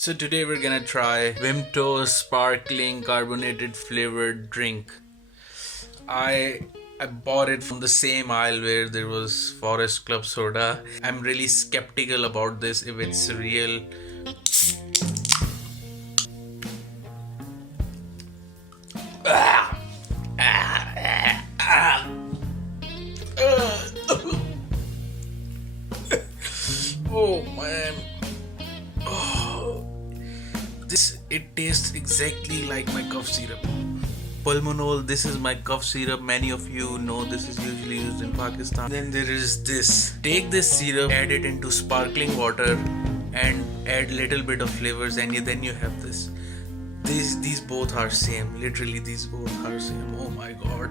So today we're gonna try Vimto sparkling carbonated flavored drink. I bought it from the same aisle where there was Forest Club soda. I'm really skeptical about this if it's real. Ah! Ah! Ah! Ah! Oh man. Oh, it tastes exactly like my cough syrup. Pulmonol, this is my cough syrup. Many of you know this is usually used in Pakistan. Then there is this. Take this syrup, add it into sparkling water, and add little bit of flavors, and then you have this. These both are same. Literally, these both are same. Oh my god.